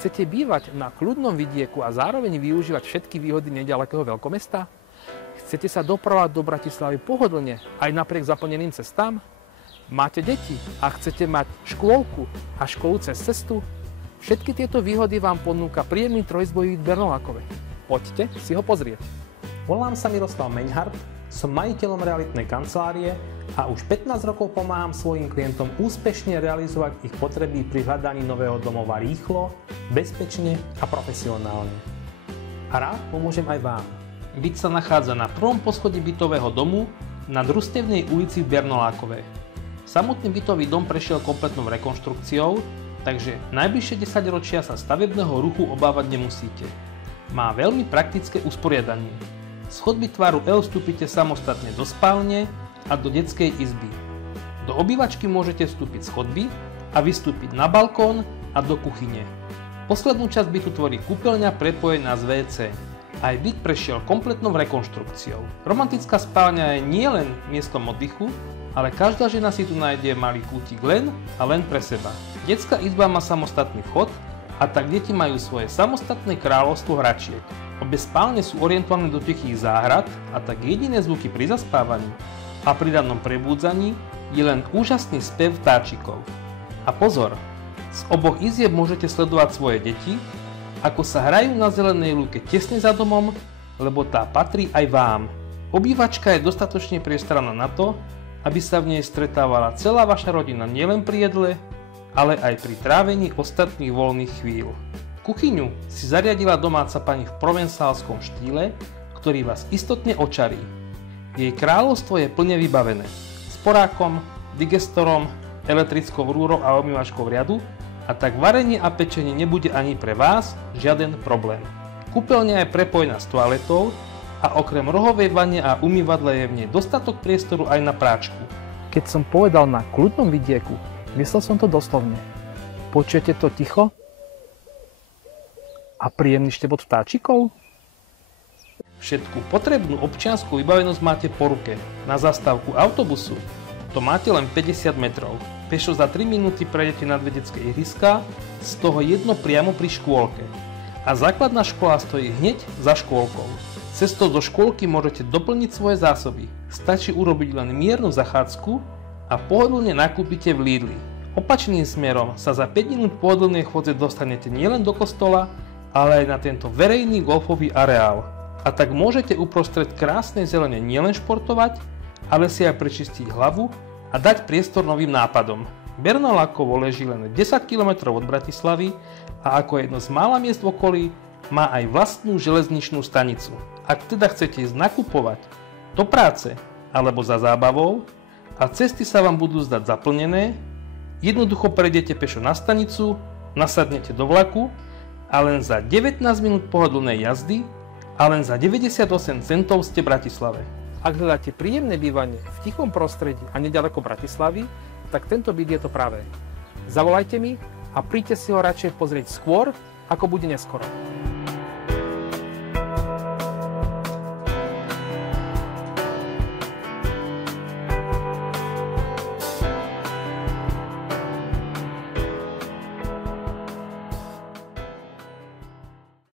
Chcete bývať na kľudnom vidieku a zároveň využívať všetky výhody neďalekého veľkomesta? Chcete sa dopravať do Bratislavy pohodlne, aj napriek zaplneným cestám? Máte deti a chcete mať škôlku a školu cez cestu? Všetky tieto výhody vám ponúka príjemný trojizbový v Bernolákove. Poďte si ho pozrieť. Volám sa Miroslav Meňhart, som majiteľom realitnej kancelárie a už 15 rokov pomáham svojim klientom úspešne realizovať ich potreby pri hľadaní nového domova rýchlo, bezpečne a profesionálne. A rád pomôžem aj vám. Byt sa nachádza na prvom poschodí bytového domu na Družstevnej ulici v Bernolákove. Samotný bytový dom prešiel kompletnou rekonštrukciou, takže najbližšie 10 ročia sa stavebného ruchu obávať nemusíte. Má veľmi praktické usporiadanie. Z chodby tvaru L vstúpite samostatne do spálne a do detskej izby. Do obývačky môžete vstúpiť z chodby a vystúpiť na balkón a do kuchyne. Poslednú časť bytu tvorí kúpeľňa prepojená s WC. Aj byt prešiel kompletnou rekonštrukciou. Romantická spálňa je nielen miestom oddychu, ale každá žena si tu nájde malý kútik len a len pre seba. Detská izba má samostatný vchod a tak deti majú svoje samostatné kráľovstvo hračiek. Obe spálne sú orientované do tichých záhrad a tak jediné zvuky pri zaspávaní a pri rannom prebúdzaní je len úžasný spev vtáčikov. A pozor, z oboch izieb môžete sledovať svoje deti, ako sa hrajú na zelenej lúke tesne za domom, lebo tá patrí aj vám. Obývačka je dostatočne priestranná na to, aby sa v nej stretávala celá vaša rodina nielen pri jedle, ale aj pri trávení ostatných voľných chvíľ. Kuchyňu si zariadila domáca pani v provencálskom štýle, ktorý vás istotne očarí. Jej kráľovstvo je plne vybavené sporákom, digestorom, elektrickou rúrou a omývačkou v riadu, a tak varenie a pečenie nebude ani pre vás žiaden problém. Kúpeľňa je prepojená s toaletou a okrem rohovej vane a umývadla je v nej dostatok priestoru aj na práčku. Keď som povedal na kľudnom vidieku, myslel som to doslovne. Počujete to ticho? A príjemný štebot vtáčikov? Všetku potrebnú občiansku vybavenosť máte po ruke. Na zastávku autobusu to máte len 50 metrov. Pešo za 3 minúty prejdete na dve detské ihriská, z toho jedno priamo pri škôlke. A základná škola stojí hneď za škôlkou. Cestou do škôlky môžete doplniť svoje zásoby. Stačí urobiť len miernu zachádzku a pohodlne nakúpite v Lidli. Opačným smerom sa za 5 minút pohodlnej chôdze dostanete nielen do kostola, ale aj na tento verejný golfový areál. A tak môžete uprostred krásnej zelene nielen športovať, ale si aj prečistiť hlavu a dať priestor novým nápadom. Bernolákovo leží len 10 km od Bratislavy a ako jedno z mála miest v okolí má aj vlastnú železničnú stanicu. Ak teda chcete ísť nakupovať, do práce alebo za zábavou a cesty sa vám budú zdať zaplnené, jednoducho prejdete pešo na stanicu, nasadnete do vlaku a len za 19 minút pohodlnej jazdy a len za 98 centov ste v Bratislave. Ak hľadáte príjemné bývanie v tichom prostredí a neďaleko Bratislavy, tak tento byt je to práve. Zavolajte mi a príďte si ho radšej pozrieť skôr, ako bude neskoro.